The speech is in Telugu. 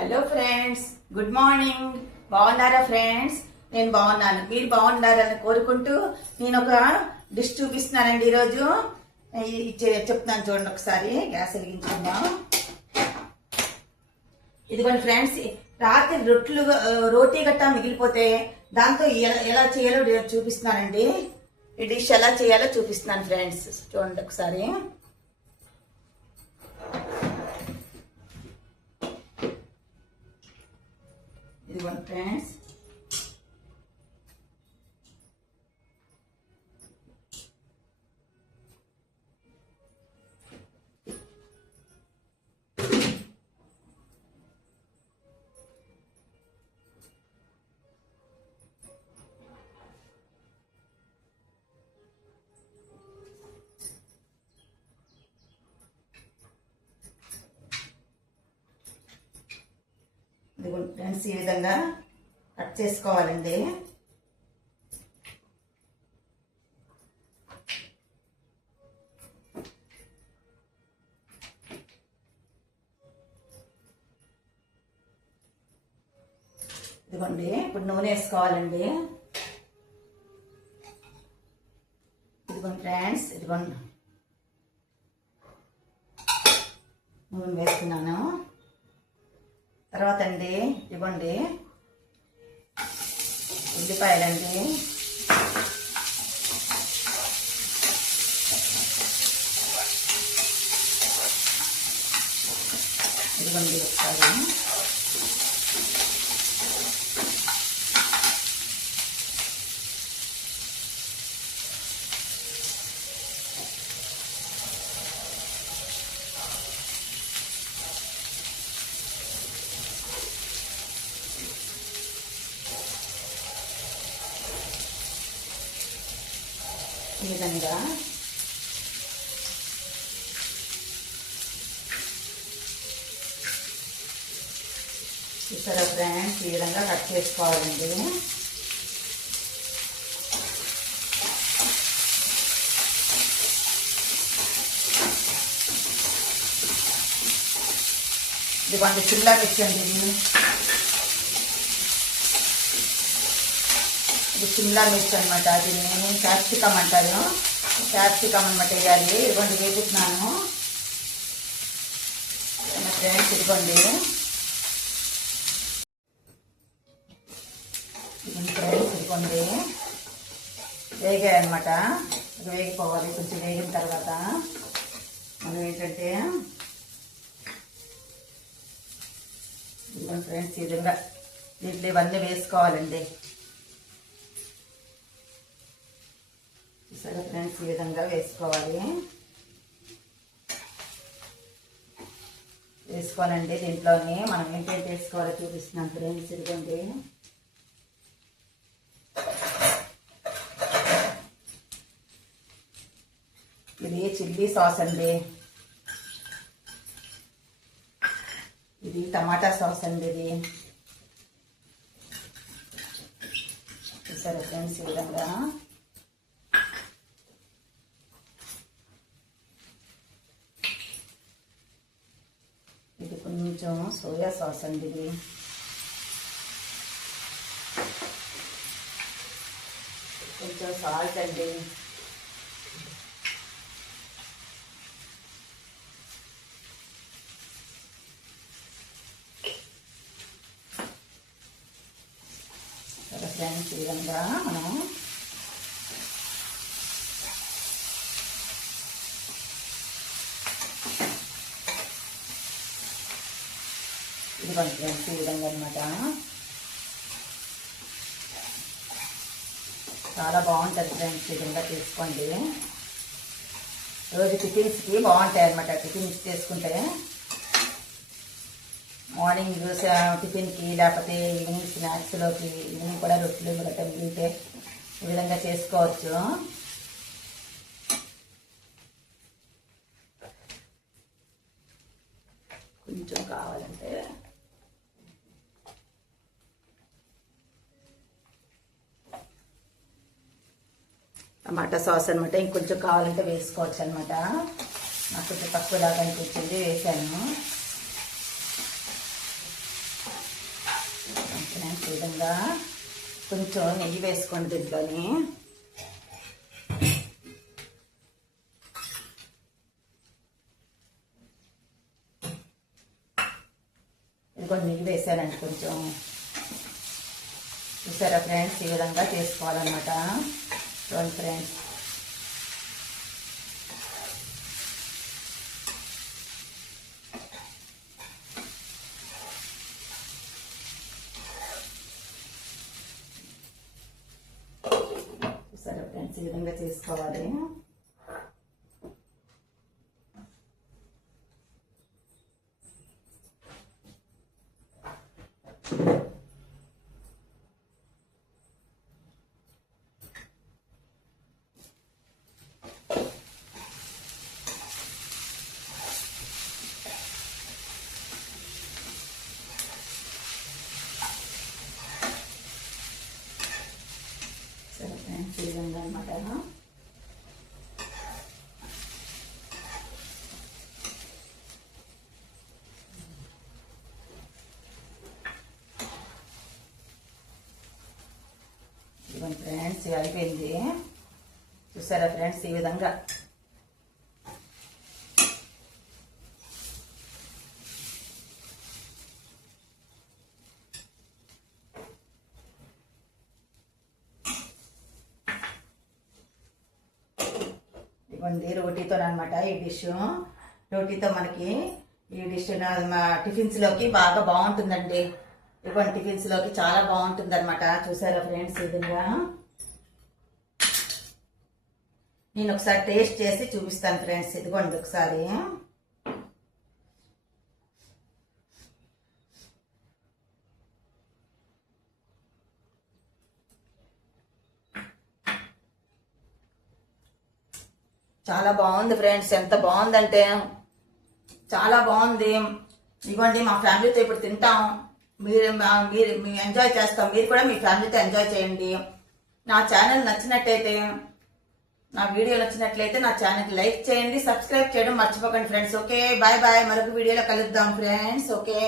Hello friends, good morning. బాగున్నారా ఫ్రెండ్స్? నేను బాగున్నాను, మీరు బాగున్నారని కోరుకుంటూ నేను ఒక డిష్ చూపిస్తున్నానండి. ఈరోజు చెప్తున్నాను చూడండి. ఒకసారి గ్యాస్ వెలిగించుకుందాం. ఇదిగోండి ఫ్రెండ్స్, రాత్రి రోటీ గట్టా మిగిలిపోతే దాంతో ఎలా చేయాలో చూపిస్తున్నానండి. ఈ డిష్ ఎలా చేయాలో చూపిస్తున్నాను ఫ్రెండ్స్, చూడండి ఒకసారి. ఇదిగోండి ఫ్రెండ్స్, ఇదిగోండి ఫ్రెండ్స్, ఈ విధంగా కట్ చేసుకోవాలండి. ఇదిగోండి, ఇప్పుడు నూనె వేసుకోవాలండి. ఇదిగోండి ఫ్రెండ్స్, ఇదిగోండి నూనె వేసుకున్నాను. తర్వాత అండి ఇవ్వండి ఉల్లిపాయలండి. ఇదిగోండి ఒకసారి ఈ విధంగా చూసారా ఫ్రెండ్స్, ఈ విధంగా కట్ చేసుకోవాలండి. ఇది కొంచెం చిల్లా పెట్టండి. ఇది సిమ్లా మిర్చి అనమాట. దీన్ని క్యాప్సికమ్ అంటారు. క్యాప్సికమ్ అనమాట వేయాలి. ఇదిగోండి వేపుతున్నాను ఫ్రెండ్స్. ఇదిగోండి ఫ్రెండ్స్, ఇదిగోండి వేగాయి అనమాట. ఇది వేగిపోవాలి. కొంచెం వేగిన తర్వాత మనం ఏంటంటే ఇదిగోండి ఫ్రెండ్స్, ఈ విధంగా దీంట్లో ఇవన్నీ వేసుకోవాలండి. సరే ఫ్రెండ్స్, ఈ విధంగా వేసుకోవాలి. వేసుకోవాలండి. దీంట్లోని మనం ఏంటంటే వేసుకోవాలో చూపిస్తున్నాం ఫ్రెండ్స్. ఇదిగోండి ఇది చిల్లీ సాస్ అండి. ఇది టమాటా సాస్ అండి. ఇది సరే ఫ్రెండ్స్, ఈ విధంగా ఇది కొంచెం సోయా సాస్ అండి. ఇది కొంచెం సాల్ట్ అండి. ఫ్రెండ్స్, ఈ విధంగా మనం ఇదిగోండి ఫ్రెండ్స్, ఈ విధంగా అనమాట. చాలా బాగుంటుంది ఫ్రెండ్స్. ఈ విధంగా చేసుకోండి. రోజు టిఫిన్స్కి బాగుంటాయి అనమాట. టిఫిన్స్ చేసుకుంటే మార్నింగ్ టిఫిన్కి, లేకపోతే ఈవినింగ్ స్నాక్స్లోకి, ఈవినింగ్ కూడా రొట్టెలు గట్ట మిగిలితే ఈ విధంగా చేసుకోవచ్చు. కొంచెం కావాలంటే టమాటా సాస్ అనమాట. ఇంకొంచెం కావాలంటే వేసుకోవచ్చు అనమాట. నాకు కొంచెం తక్కువలాగా అనిపించింది, వేసాను. ఫ్రెండ్స్ ఈ విధంగా కొంచెం నెయ్యి వేసుకోండి దీంట్లోని. ఇంకో నెయ్యి వేసానండి కొంచెం. చూసారా ఫ్రెండ్స్, ఈ విధంగా చేసుకోవాలన్నమాట. చూడండి ఫ్రెండ్స్, చూసారా ఫ్రెండ్స్, ఈ విధంగా చేసుకోవాలి. సరే ఫ్రెండ్స్, ఈ విధంగా అనమాట. ఇవ్వండి ఫ్రెండ్స్, అయిపోయింది. చూసారా ఫ్రెండ్స్, ఈ విధంగా ఇవ్వండి. రోటీతో అనమాట ఈ డిష్. రోటీతో మనకి ఈ డిష్ టిఫిన్స్ లోకి బాగా బాగుంటుందండి. ఇవ్వండి, టిఫిన్స్ లోకి చాలా బాగుంటుంది అనమాట. చూసారా ఫ్రెండ్స్, ఈ విధంగా నేను ఒకసారి టేస్ట్ చేసి చూపిస్తాను ఫ్రెండ్స్. ఇదిగోండి ఒకసారి. చాలా బాగుంది ఫ్రెండ్స్, ఎంత బాగుందంటే చాలా బాగుంది. ఇవ్వండి, మా ఫ్యామిలీతో ఇప్పుడు తింటాం. మీరు ఎంజాయ్ చేస్తాం. మీరు కూడా మీ ఫ్యామిలీతో ఎంజాయ్ చేయండి. నా ఛానల్ నచ్చినట్టయితే, నా వీడియో నచ్చినట్లయితే నా ఛానల్కి లైక్ చేయండి, సబ్స్క్రైబ్ చేయడం మర్చిపోకండి ఫ్రెండ్స్. Okay, bye bye. మరొక వీడియోలో కలుద్దాం ఫ్రెండ్స్. ఓకే.